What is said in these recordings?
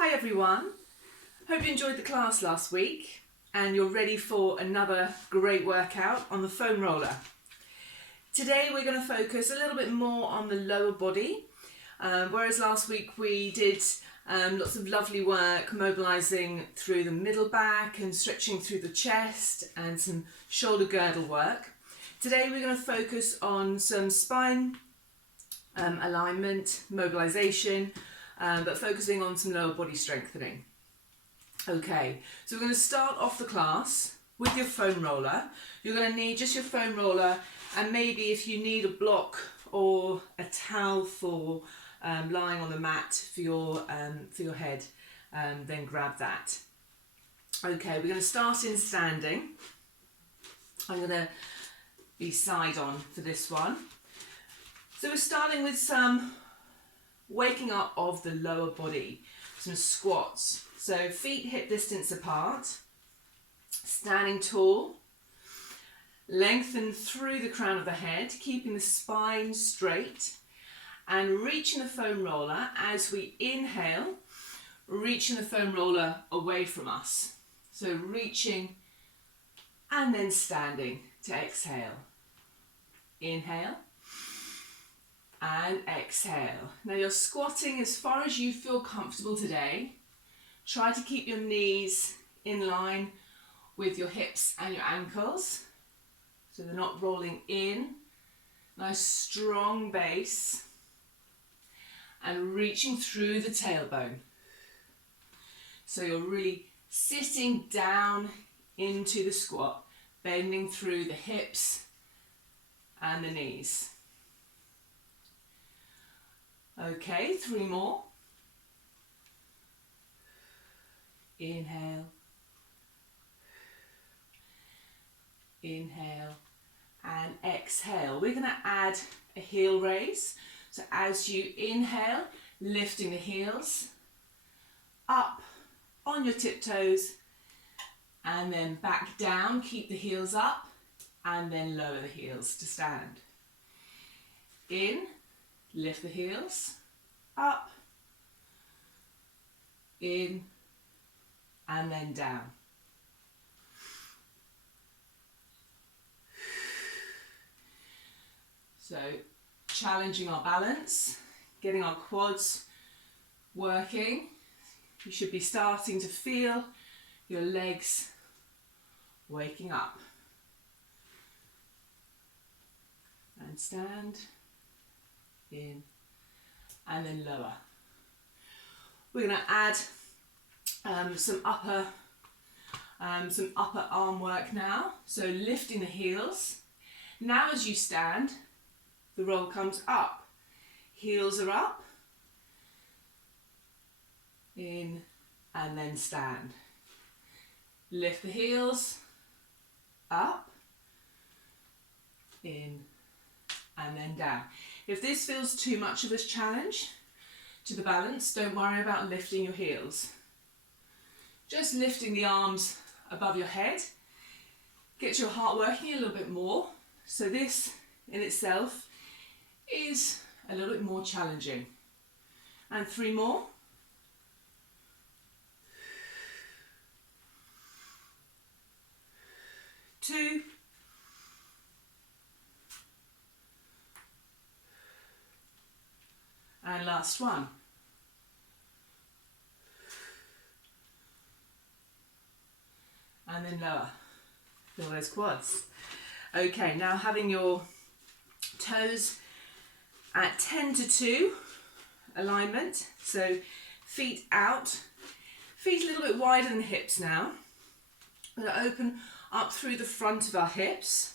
Hi everyone, hope you enjoyed the class last week and you're ready for another great workout on the foam roller. Today we're going to focus a little bit more on the lower body, whereas last week we did lots of lovely work mobilising through the middle back and stretching through the chest and some shoulder girdle work. Today we're going to focus on some spine alignment, mobilisation, but focusing on some lower body strengthening. Okay, so we're going to start off the class with your foam roller. You're going to need just your foam roller, and maybe if you need a block or a towel for lying on the mat for your head, then grab that. Okay, we're going to start in standing. I'm going to be side on for this one. So we're starting with some waking up of the lower body, some squats. So feet hip distance apart, standing tall, lengthen through the crown of the head, keeping the spine straight, and reaching the foam roller as we inhale, reaching the foam roller away from us. So reaching and then standing to exhale. Inhale and exhale. Now you're squatting as far as you feel comfortable today. Try to keep your knees in line with your hips and your ankles, so they're not rolling in. Nice strong base, and reaching through the tailbone. So you're really sitting down into the squat, bending through the hips and the knees. Okay, 3 more. Inhale. Inhale and exhale. We're going to add a heel raise. So as you inhale, lifting the heels up on your tiptoes and then back down. Keep the heels up and then lower the heels to stand. In, lift the heels up, in and then down. So challenging our balance, getting our quads working. You should be starting to feel your legs waking up. And stand, in, and then lower. We're going to add some upper arm work now. So lifting the heels. Now as you stand, the roll comes up. Heels are up. In and then stand. Lift the heels. Up. In and then down. If this feels too much of a challenge to the balance, don't worry about lifting your heels. Just lifting the arms above your head. Get your heart working a little bit more. So this in itself is a little bit more challenging. And 3 more. Two. And last one. And then lower. Feel those quads. Okay, now having your toes at 10 to 2 alignment. So feet out. Feet a little bit wider than hips now. We're going to open up through the front of our hips.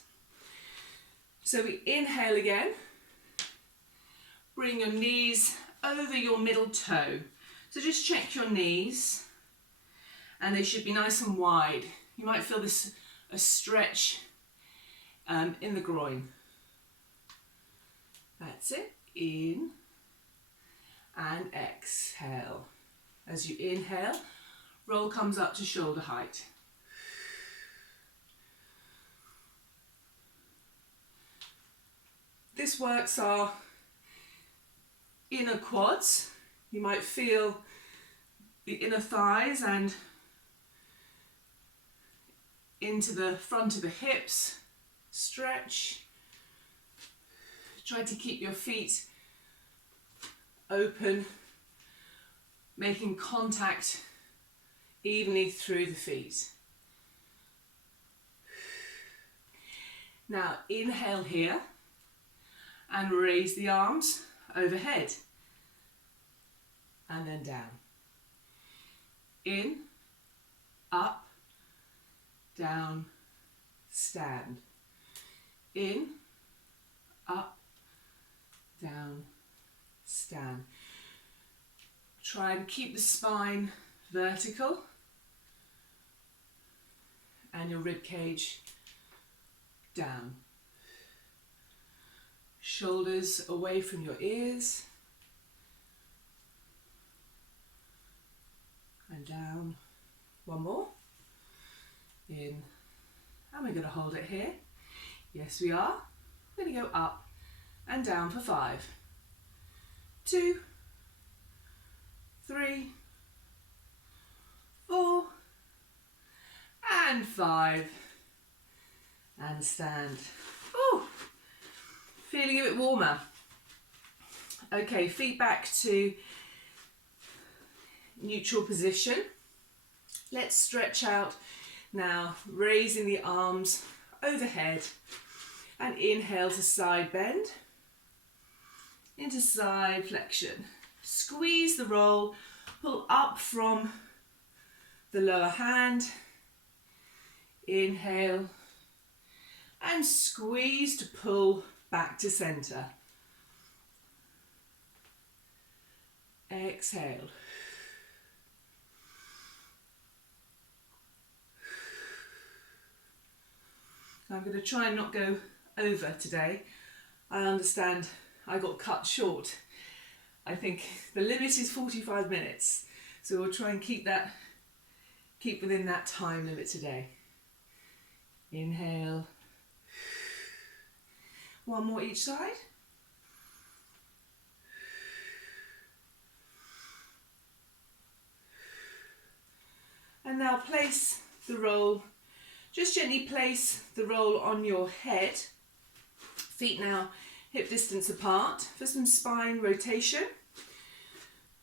So we inhale again. Bring your knees over your middle toe. So just check your knees, and they should be nice and wide. You might feel a stretch in the groin. That's it. In and exhale. As you inhale, roll comes up to shoulder height. This works our inner quads. You might feel the inner thighs and into the front of the hips. Stretch. Try to keep your feet open, making contact evenly through the feet. Now inhale here and raise the arms overhead and then down. In, up, down, stand. In, up, down, stand. Try and keep the spine vertical and your rib cage down. Shoulders away from your ears and down. One more. In, and we're going to hold it here. Yes, we are. We're going to go up and down for 5, 2, 3, 4, and 5, and stand. Ooh, feeling a bit warmer. Okay, feet back to neutral position. Let's stretch out now, raising the arms overhead and inhale to side bend into side flexion. Squeeze the roll, pull up from the lower hand, inhale and squeeze to pull back to center. Exhale. I'm going to try and not go over today. I understand I got cut short. I think the limit is 45 minutes. So we'll try and keep within that time limit today. Inhale. One more each side. And now place the roll. Just gently place the roll on your head. Feet now hip distance apart for some spine rotation.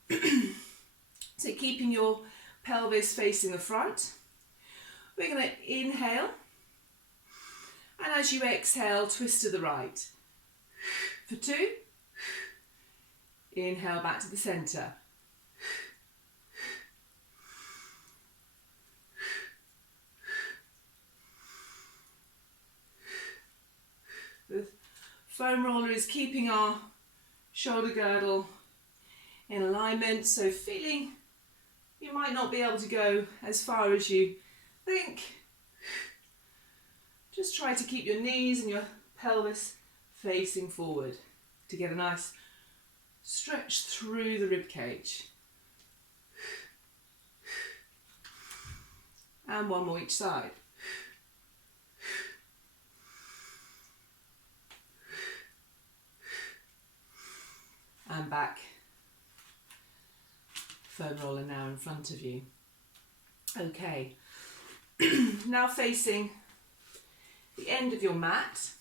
So keeping your pelvis facing the front. We're going to inhale. And as you exhale, twist to the right. For 2. Inhale back to the center. The foam roller is keeping our shoulder girdle in alignment, so feeling you might not be able to go as far as you think. Just try to keep your knees and your pelvis facing forward to get a nice stretch through the rib cage. And one more each side. And back. Foam roller now in front of you. Okay. Now facing the end of your mat.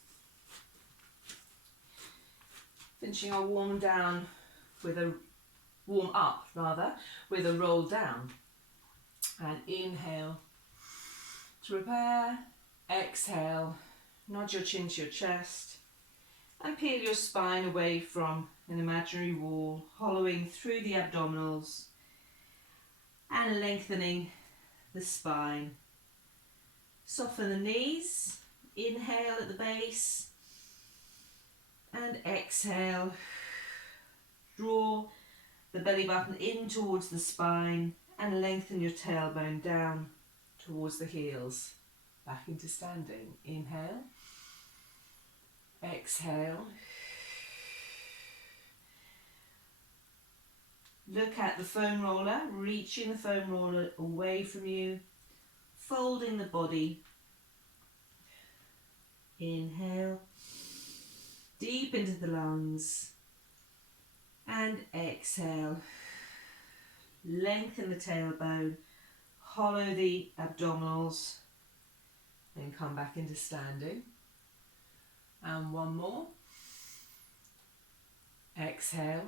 Finishing our warm up with a roll down. And inhale to prepare. Exhale. Nod your chin to your chest. And peel your spine away from an imaginary wall, hollowing through the abdominals and lengthening the spine. Soften the knees, inhale at the base and exhale. Draw the belly button in towards the spine and lengthen your tailbone down towards the heels. Back into standing. Inhale. Exhale. Look at the foam roller, reaching the foam roller away from you, folding the body. Inhale, deep into the lungs, and exhale. lengthen the tailbone, hollow the abdominals, and come back into standing. And one more. Exhale.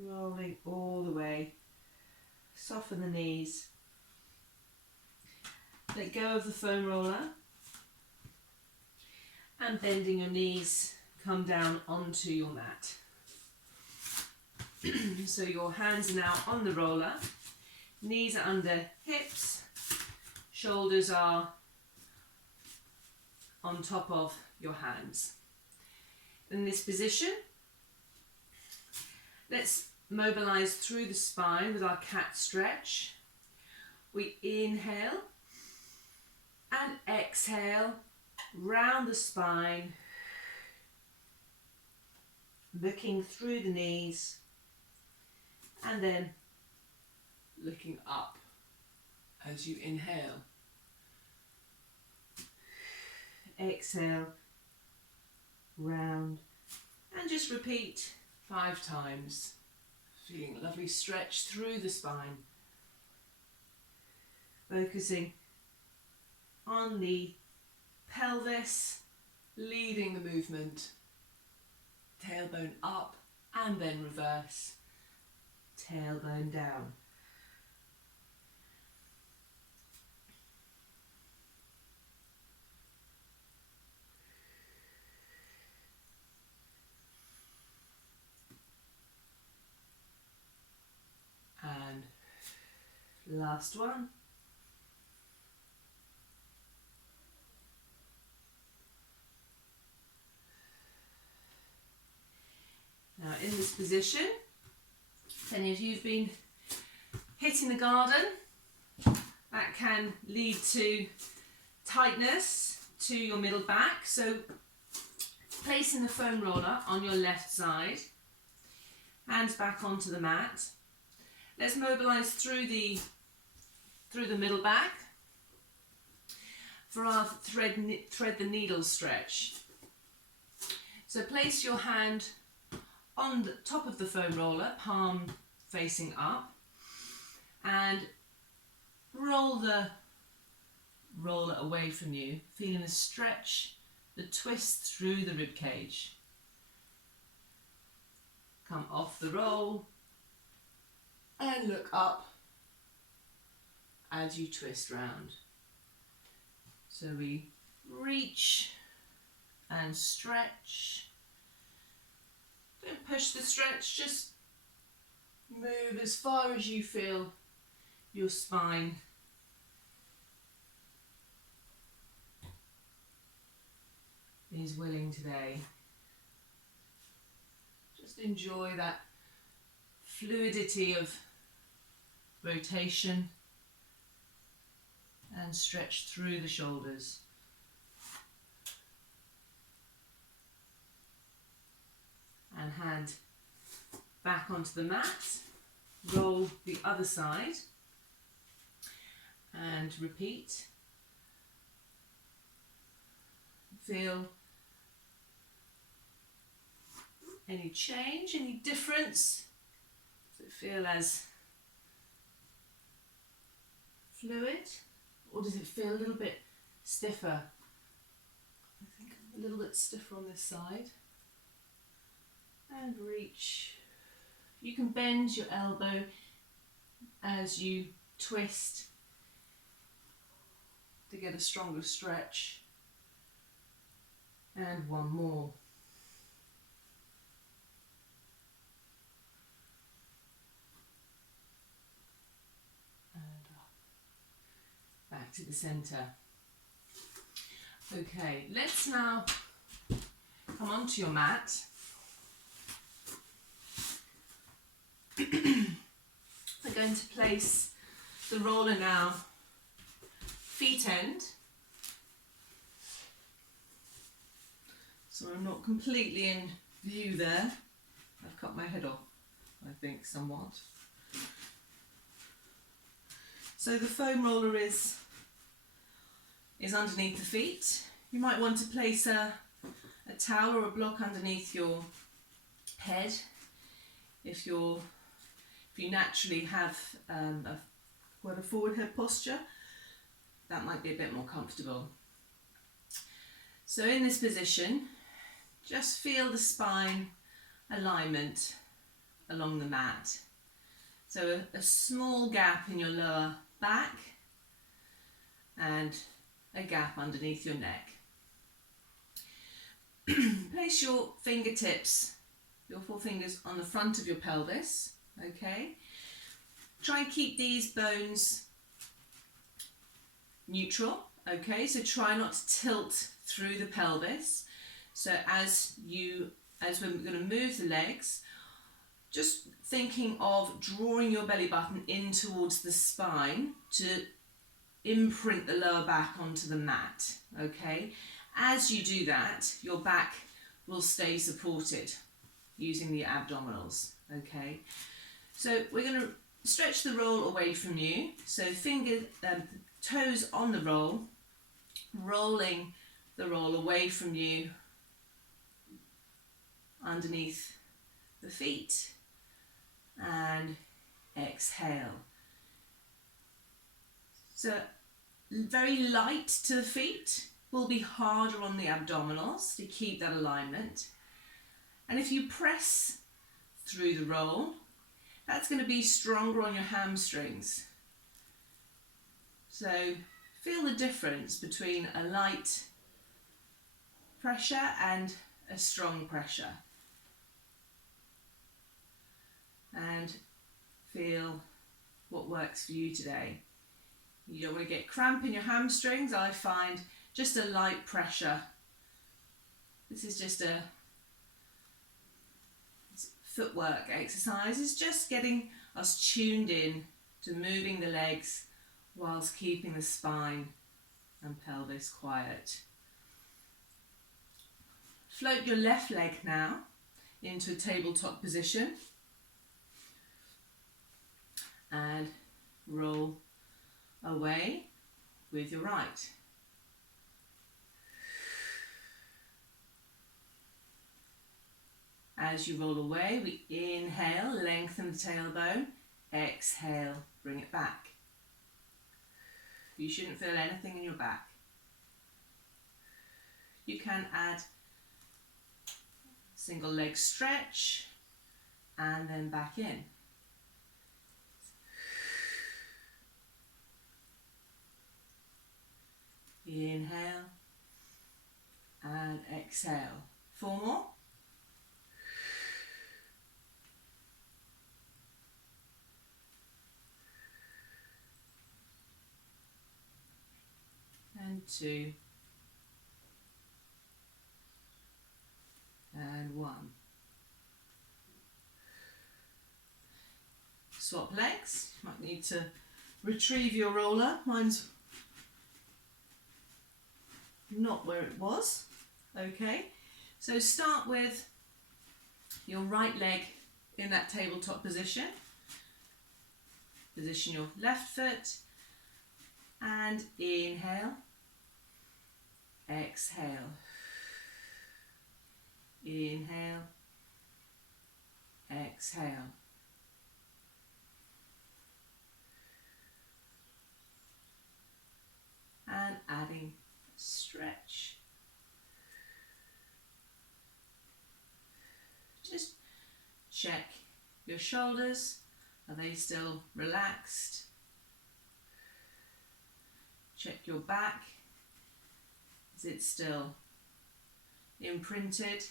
Rolling all the way. Soften the knees. Let go of the foam roller. And bending your knees, come down onto your mat. So your hands are now on the roller. Knees are under hips. Shoulders are on top of your hands. In this position, let's mobilize through the spine with our cat stretch. We inhale and exhale, round the spine, looking through the knees, and then looking up as you inhale. Exhale, round, and just repeat 5 times. Feeling a lovely stretch through the spine. Focusing on the pelvis, leading the movement. Tailbone up and then reverse. Tailbone down. And last one. Now in this position, if any of you have been hitting the garden, that can lead to tightness to your middle back. So placing the foam roller on your left side, hands back onto the mat. Let's mobilize through the middle back for our thread the needle stretch. So place your hand on the top of the foam roller, palm facing up, and roll the roller away from you, feeling the stretch, the twist through the rib cage. Come off the roll and look up as you twist round. So we reach and stretch. Don't push the stretch, just move as far as you feel your spine is willing today. Just enjoy that fluidity of rotation and stretch through the shoulders. And hand back onto the mat, roll the other side and repeat. Feel any change, any difference? Does it feel as fluid, or does it feel a little bit stiffer? I think I'm a little bit stiffer on this side. And reach. You can bend your elbow as you twist to get a stronger stretch. And one more. And up. Back to the centre. Okay, let's now come onto your mat. We're going to place the roller now feet end, so I'm not completely in view there. I've cut my head off, I think, somewhat. So the foam roller is underneath the feet. You might want to place a towel or a block underneath your head. If you naturally have quite a forward head posture, that might be a bit more comfortable. So in this position, just feel the spine alignment along the mat. So a small gap in your lower back and a gap underneath your neck. Place your fingertips, your 4 fingers, on the front of your pelvis, okay? Try and keep these bones neutral, okay? So try not to tilt through the pelvis. So as we're going to move the legs, just thinking of drawing your belly button in towards the spine to imprint the lower back onto the mat, okay? As you do that, your back will stay supported using the abdominals, okay? So we're going to stretch the roll away from you. So toes on the roll, rolling the roll away from you underneath the feet, and exhale. So very light to the feet, will be harder on the abdominals to keep that alignment. And if you press through the roll, that's going to be stronger on your hamstrings. So feel the difference between a light pressure and a strong pressure. And feel what works for you today. You don't want to get cramp in your hamstrings. I find just a light pressure. This is just a footwork exercise. It's just getting us tuned in to moving the legs whilst keeping the spine and pelvis quiet. Float your left leg now into a tabletop position and roll away with your right. As you roll away, we inhale, lengthen the tailbone, exhale, bring it back. You shouldn't feel anything in your back. You can add single leg stretch and then back in. Inhale and exhale. 4 more. And 2. And 1. Swap legs. You might need to retrieve your roller. Mine's not where it was. Okay, so start with your right leg in that tabletop position. Position your left foot and inhale, exhale, inhale, exhale. And adding stretch. Just check your shoulders. Are they still relaxed? Check your back. Is it still imprinted?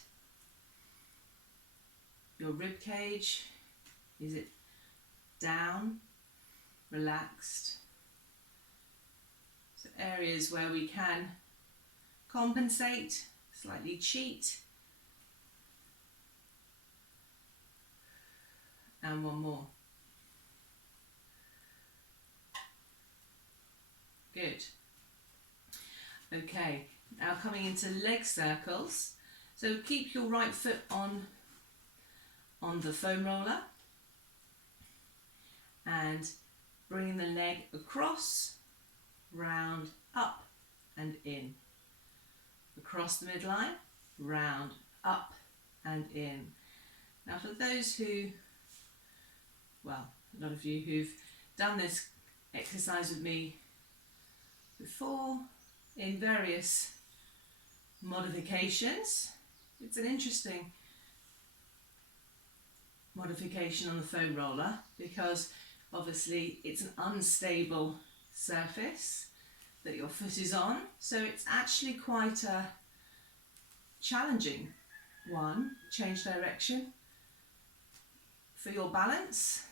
Your rib cage, is it down, relaxed? So areas where we can compensate, slightly cheat. And 1 more. Good. Okay, now coming into leg circles. So keep your right foot on the foam roller and bringing the leg across, round, up and in. Across the midline round, up and in. Now for those who, well, a lot of you who've done this exercise with me before in various modifications, it's an interesting modification on the foam roller because obviously it's an unstable surface that your foot is on, so it's actually quite a challenging one. Change direction for your balance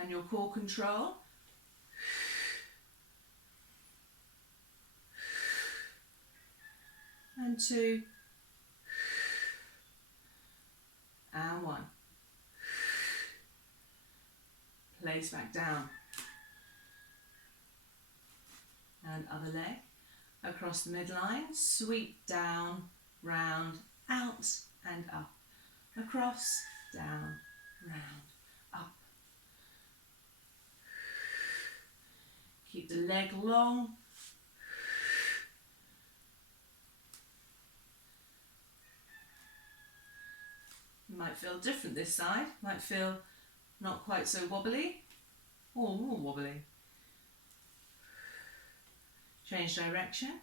and your core control. And 2 and 1. Place back down. And other leg across the midline, sweep down, round, out and up, across, down, round, up. Keep the leg long. It might feel different this side, might feel not quite so wobbly or more wobbly. Change direction,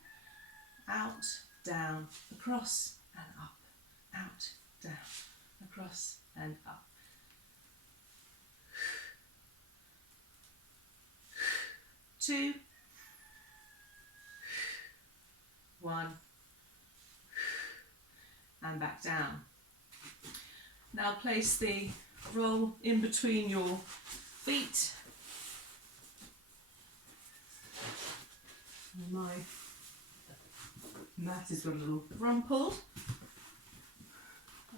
out, down, across and up, out, down, across and up. 2, 1, and back down. Now place the roll in between your feet. My mat has got a little rumpled.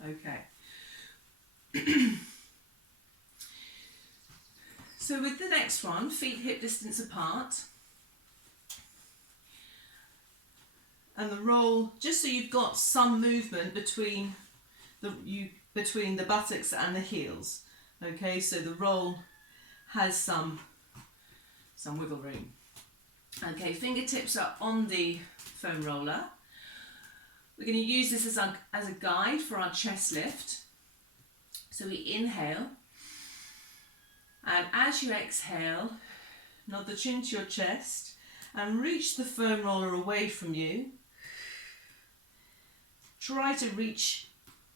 Okay. So with the next one, feet hip distance apart. And the roll, just so you've got some movement between the buttocks and the heels. Okay, so the roll has some wiggle room. Okay, fingertips are on the foam roller. We're going to use this as a guide for our chest lift. So we inhale, and as you exhale, nod the chin to your chest and reach the foam roller away from you. Try to reach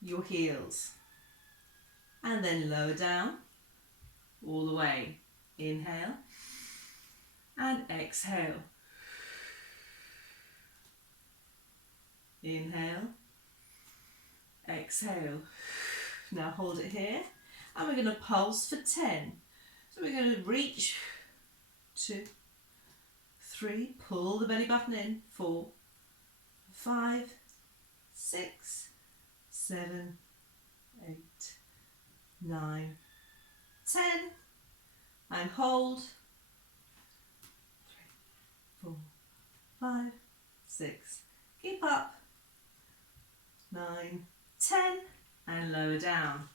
your heels and then lower down all the way. Inhale and exhale. Inhale, exhale. Now hold it here and we're going to pulse for 10. So we're going to reach, 2, 3, pull the belly button in, 4, 5, 6, 7, 8, 9, 10, and hold, 3, 4, 5, 6, keep up, 9, 10, and lower down.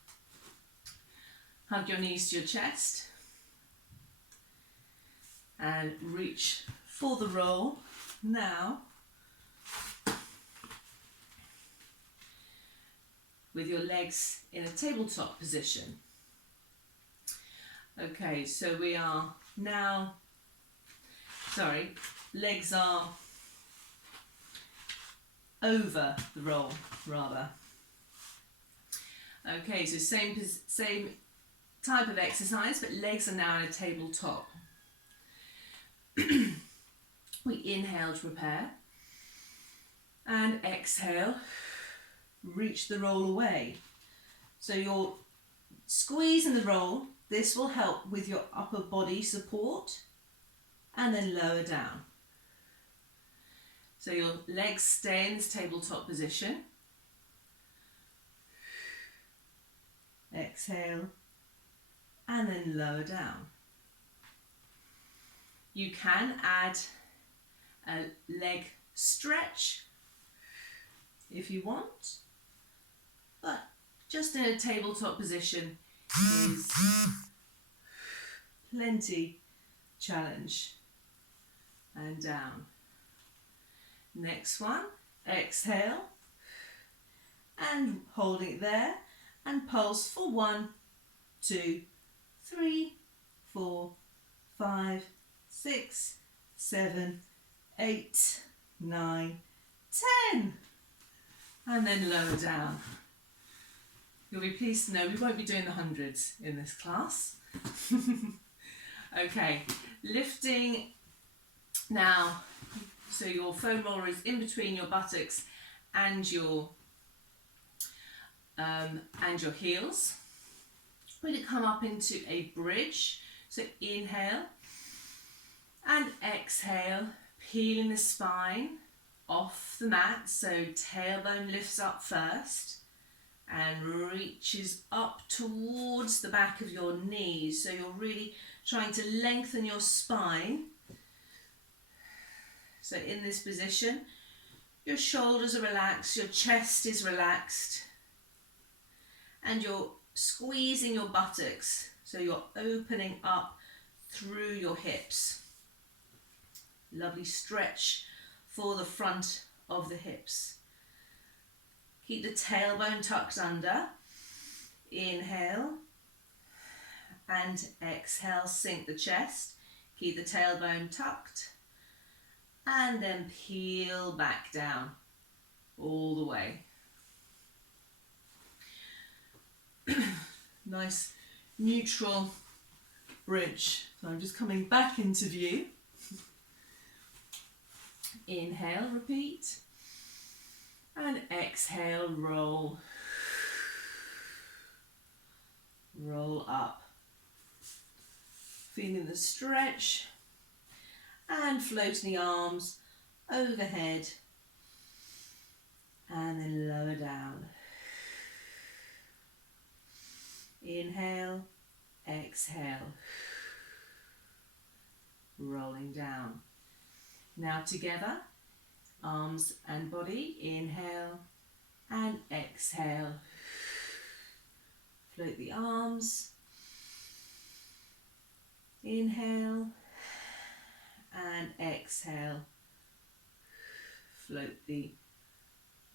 Hug your knees to your chest and reach for the roll. Now, with your legs in a tabletop position. Okay, so we are now, legs are over the roll, rather. Okay, so same type of exercise, but legs are now in a tabletop. We inhale to prepare and exhale, reach the roll away. So you're squeezing the roll. This will help with your upper body support, and then lower down. So your legs stay in this tabletop position. Exhale and then lower down. You can add a leg stretch if you want, but just in a tabletop position is plenty challenge. And down. Next one, exhale and holding it there, and pulse for 1, 2, 3, 4, 5, 6, 7, 8, 9, 10. And then lower down. You'll be pleased to know we won't be doing the hundreds in this class. Okay, lifting now. So your foam roller is in between your buttocks and your heels. We're going to come up into a bridge. So inhale and exhale, peeling the spine off the mat. So tailbone lifts up first and reaches up towards the back of your knees. So you're really trying to lengthen your spine. So in this position, your shoulders are relaxed, your chest is relaxed, and you're squeezing your buttocks. So you're opening up through your hips. Lovely stretch for the front of the hips. Keep the tailbone tucked under. Inhale and exhale, sink the chest. Keep the tailbone tucked and then peel back down all the way. Nice neutral bridge. So I'm just coming back into view. Inhale, repeat. And exhale, roll. Roll up. Feeling the stretch. And floating the arms overhead. And then lower down. Inhale, exhale. Rolling down. Now together, arms and body, inhale and exhale. Float the arms, inhale and exhale. Float the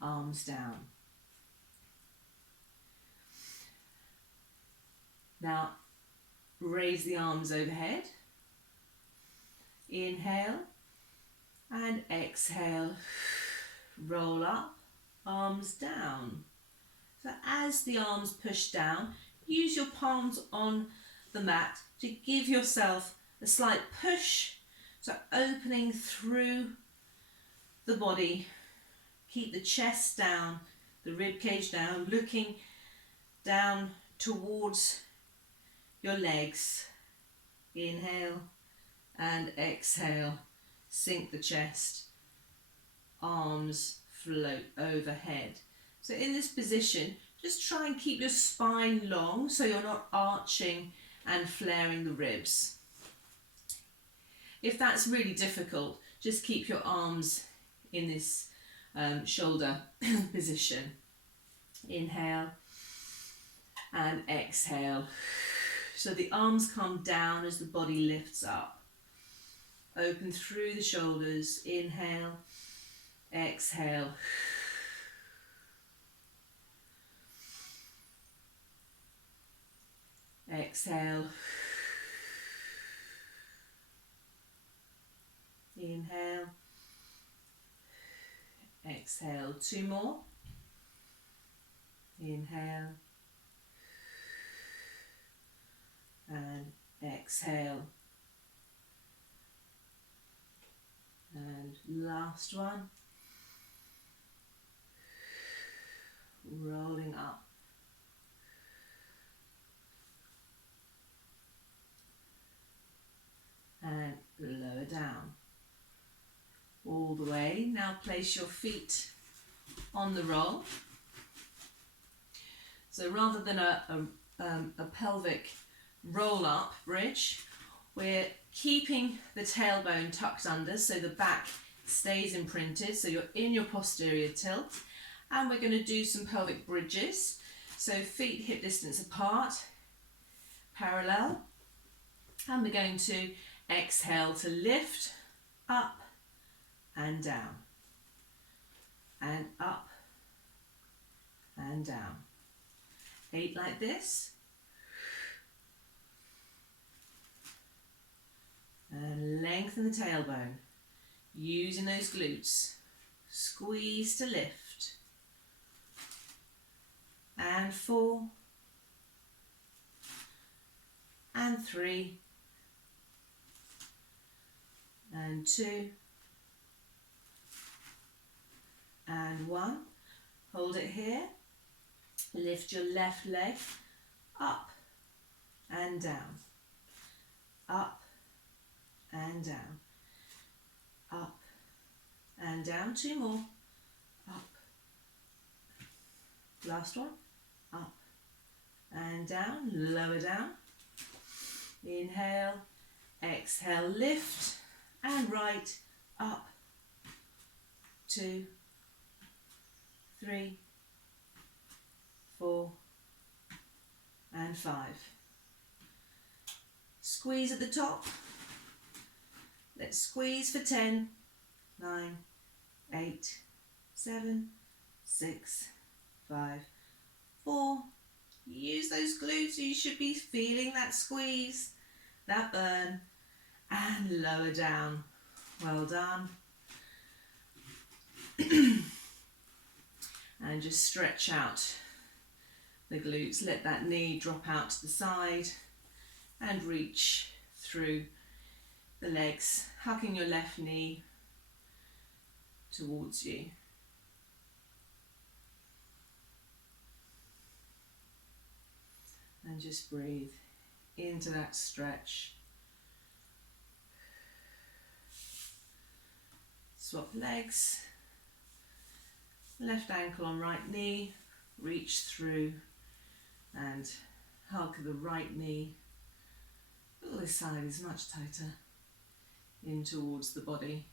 arms down. Now raise the arms overhead, inhale and exhale, roll up, arms down. So as the arms push down, use your palms on the mat to give yourself a slight push. So opening through the body, keep the chest down, the rib cage down, looking down towards your legs. Inhale and exhale. Sink the chest, arms float overhead. So in this position, just try and keep your spine long so you're not arching and flaring the ribs. If that's really difficult, just keep your arms in this shoulder position. Inhale and exhale. So the arms come down as the body lifts up. Open through the shoulders, inhale, exhale. Exhale. Inhale. Exhale. 2 more. Inhale. And exhale. And last one. Rolling up. And lower down. All the way. Now place your feet on the roll. So rather than a pelvic roll up bridge, we're keeping the tailbone tucked under so the back stays imprinted, so you're in your posterior tilt. And we're going to do some pelvic bridges. So feet hip distance apart, parallel. And we're going to exhale to lift, up and down. And up and down. 8 like this. And lengthen the tailbone, using those glutes. Squeeze to lift. And 4. And 3. And 2. And 1. Hold it here. Lift your left leg up and down. Up and down. Up and down. 2 more. Up. Last one. Up and down. Lower down. Inhale. Exhale. Lift. And right. Up. 2. 3. 4. And 5. Squeeze at the top. Let's squeeze for 10, 9, 8, 7, 6, 5, 4. Use those glutes. You should be feeling that squeeze, that burn, and lower down. Well done. And just stretch out the glutes. Let that knee drop out to the side and reach through the legs, hugging your left knee towards you. And just breathe into that stretch. Swap legs. Left ankle on right knee. Reach through and hug the right knee. Oh, this side is much tighter. In towards the body.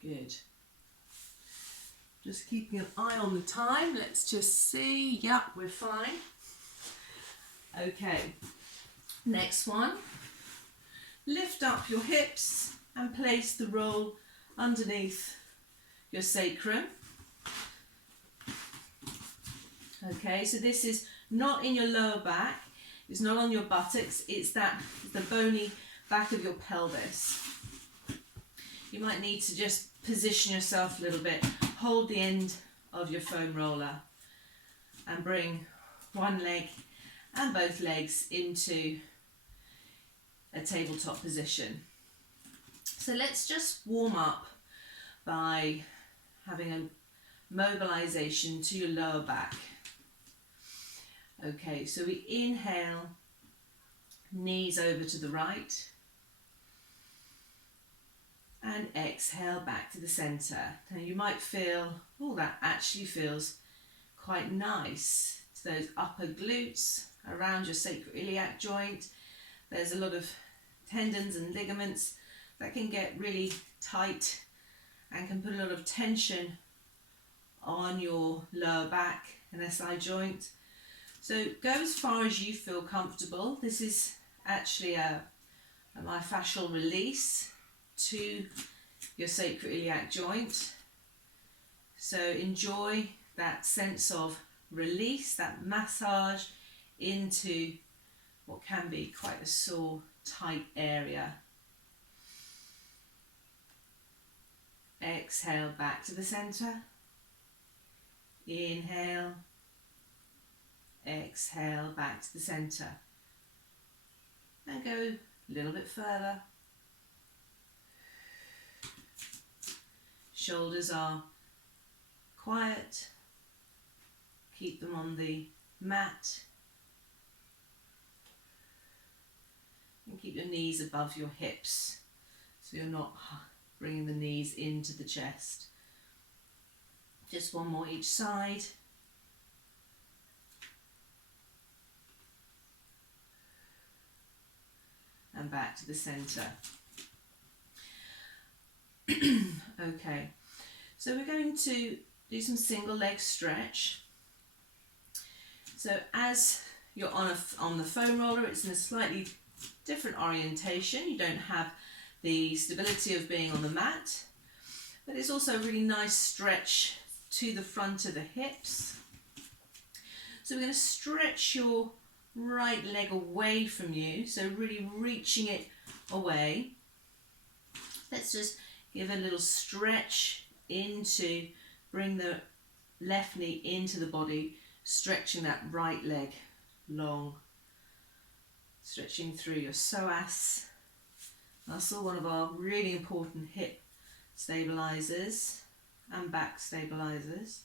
Good. Just keeping an eye on the time. Let's just see. Yeah, we're fine. Okay. Next one. Lift up your hips and place the roll underneath your sacrum. Okay, so this is not in your lower back, it's not on your buttocks, it's the bony back of your pelvis. You might need to just position yourself a little bit, hold the end of your foam roller and bring one leg and both legs into a tabletop position. So let's just warm up by having a mobilization to your lower back. Okay, so we inhale, knees over to the right, and exhale back to the center. Now you might feel, oh, that actually feels quite nice to those upper glutes around your sacroiliac joint. There's a lot of tendons and ligaments that can get really tight and can put a lot of tension on your lower back and SI joint. So go as far as you feel comfortable. This is actually a myofascial release to your sacroiliac joint. So enjoy that sense of release, that massage into what can be quite a sore, tight area. Exhale back to the center. Inhale. Exhale back to the center. And go a little bit further. Shoulders are quiet. Keep them on the mat. And keep your knees above your hips so you're not bringing the knees into the chest. Just one more each side. And back to the center. Okay, so we're going to do some single leg stretch. So as you're on the foam roller, it's in a slightly different orientation. You don't have the stability of being on the mat, but it's also a really nice stretch to the front of the hips. So we're going to stretch your right leg away from you, so really reaching it away. Let's just give a little stretch into, bring the left knee into the body, stretching that right leg long, stretching through your psoas muscle, one of our really important hip stabilizers and back stabilizers.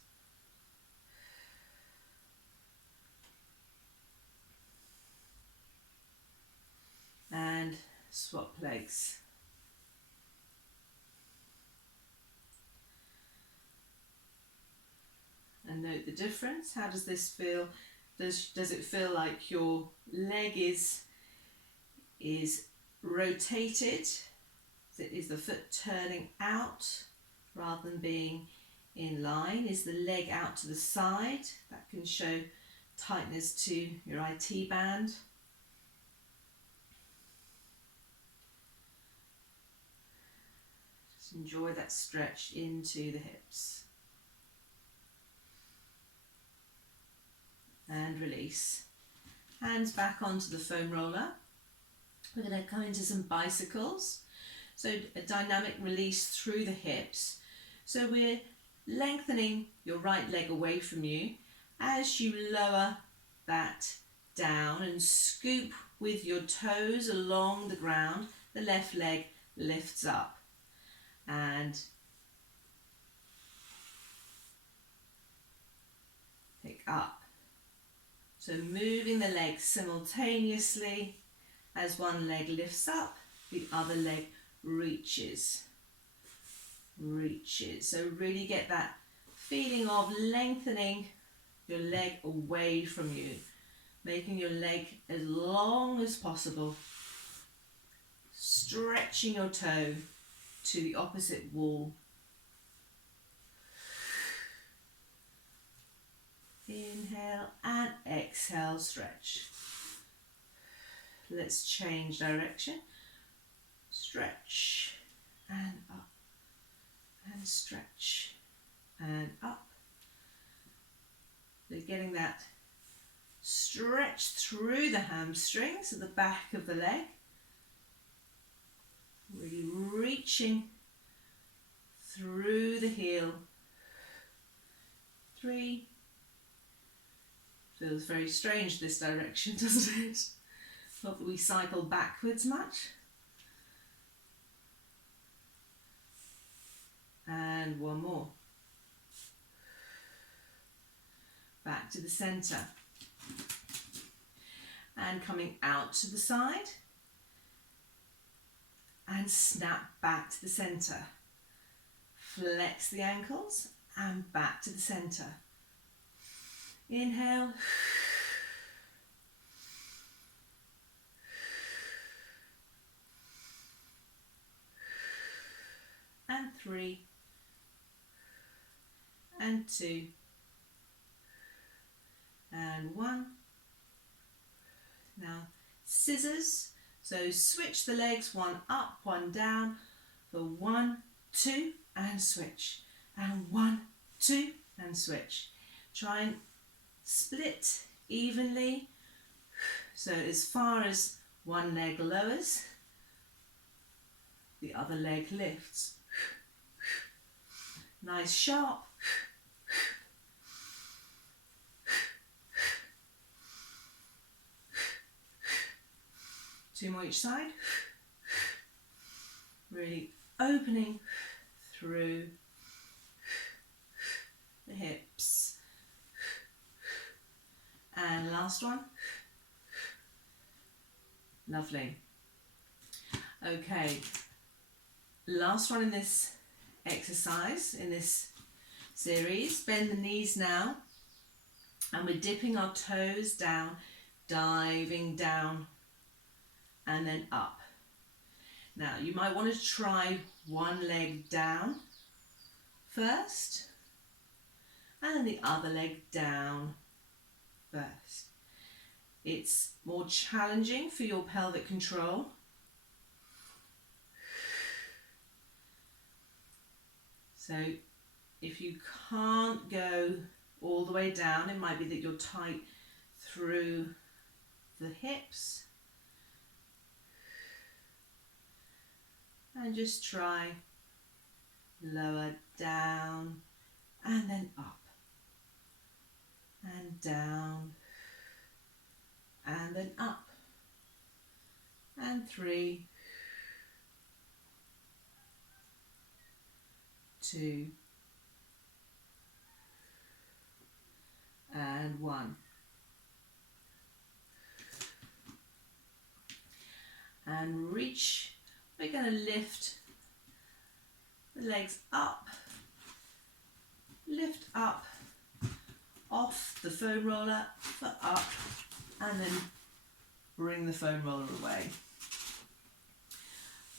And swap legs. And note the difference. How does this feel? Does it feel like your leg is rotated? Is the foot turning out rather than being in line? Is the leg out to the side? That can show tightness to your IT band. Just enjoy that stretch into the hips. And release. Hands back onto the foam roller. We're going to come into some bicycles. So a dynamic release through the hips. So we're lengthening your right leg away from you as you lower that down and scoop with your toes along the ground. The left leg lifts up and pick up. So moving the legs simultaneously as one leg lifts up, the other leg reaches. So really get that feeling of lengthening your leg away from you, making your leg as long as possible, stretching your toe to the opposite wall. Inhale and exhale, stretch. Let's change direction. Stretch and up and stretch and up. So getting that stretch through the hamstrings at the back of the leg. Really reaching through the heel. 3. Feels very strange this direction, doesn't it? Not that we cycle backwards much. And one more. Back to the centre. And coming out to the side. And snap back to the centre. Flex the ankles and back to the centre. Inhale. And 3. And 2. And 1. Now scissors. So switch the legs, one up, one down, for 1, 2, and switch. And 1, 2, and switch. Try and split evenly. So as far as one leg lowers, the other leg lifts. Nice sharp. 2 more each side. Really opening through the hips. And last one. Lovely. Okay, last one in this exercise, in this series. Bend the knees now, and we're dipping our toes down, diving down and then up. Now you might want to try one leg down first and then the other leg down first. It's more challenging for your pelvic control. So if you can't go all the way down, it might be that you're tight through the hips. And just try lower down and then up and down and then up and 3, 2 and 1. And reach. We're going to lift the legs up, lift up off the foam roller, foot up, and then bring the foam roller away.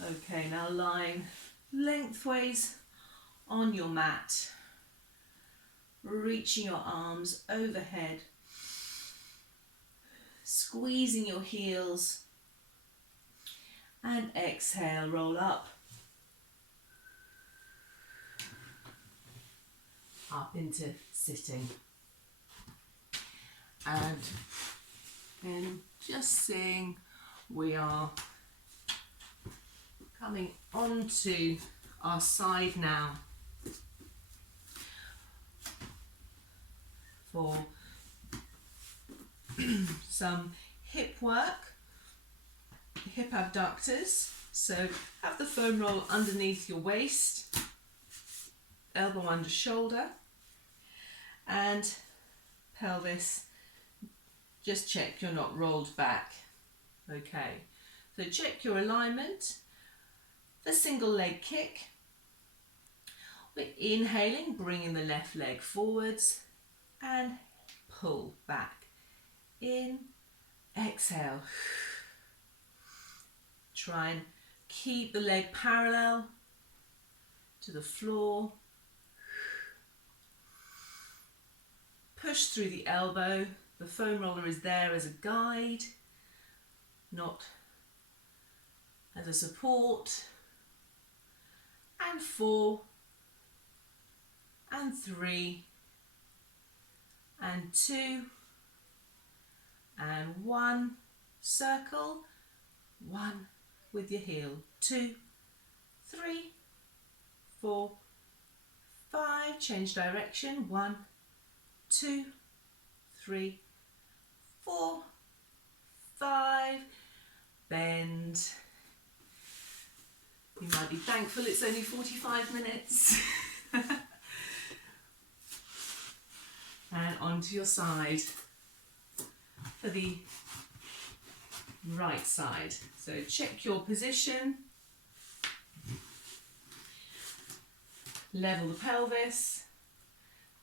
Okay, now lying lengthways on your mat, reaching your arms overhead, squeezing your heels, and exhale, roll up into sitting. And then just seeing we are coming onto our side now for some hip work, hip abductors. So have the foam roll underneath your waist, elbow under shoulder, and pelvis. Just check you're not rolled back. Okay, so check your alignment. The single leg kick. We're inhaling, bringing the left leg forwards and pull back. In, exhale. Try and keep the leg parallel to the floor. Push through the elbow. The foam roller is there as a guide, not as a support. And 4 and 3 and 2 and 1. Circle 1 with your heel. 2, 3, 4, 5. Change direction. 1, 2, 3, 4, 5. Bend. You might be thankful it's only 45 minutes. And onto your side for the right side. So check your position. Level the pelvis,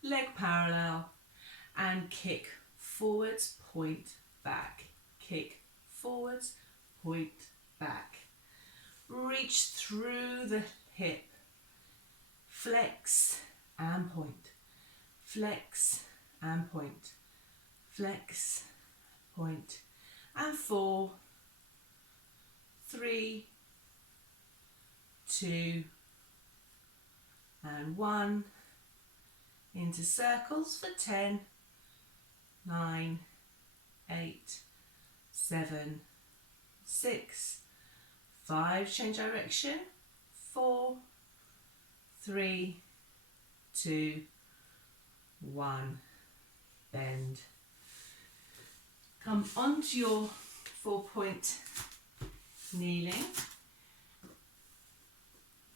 leg parallel, and kick forwards, point back. Kick forwards, point back. Reach through the hip. Flex and point. Flex and point. Flex, point. And 4, 3, 2, and 1. Into circles for 10, 9, 8, 7, 6, 5. Change direction. 4, 3, 2, 1. Bend. Come onto your 4-point kneeling.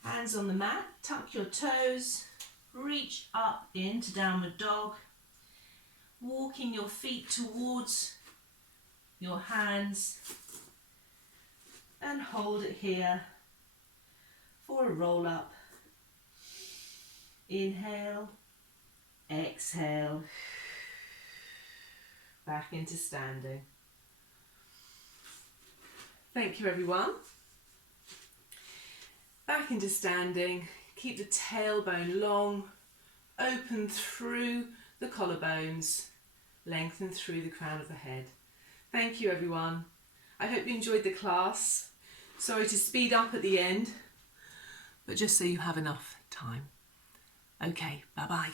Hands on the mat. Tuck your toes. Reach up into downward dog. Walking your feet towards your hands. And hold it here for a roll up. Inhale. Exhale. Back into standing. Thank you, everyone. Back into standing. Keep the tailbone long, open through the collarbones, lengthen through the crown of the head. Thank you, everyone. I hope you enjoyed the class. Sorry to speed up at the end, but just so you have enough time. Okay, bye-bye.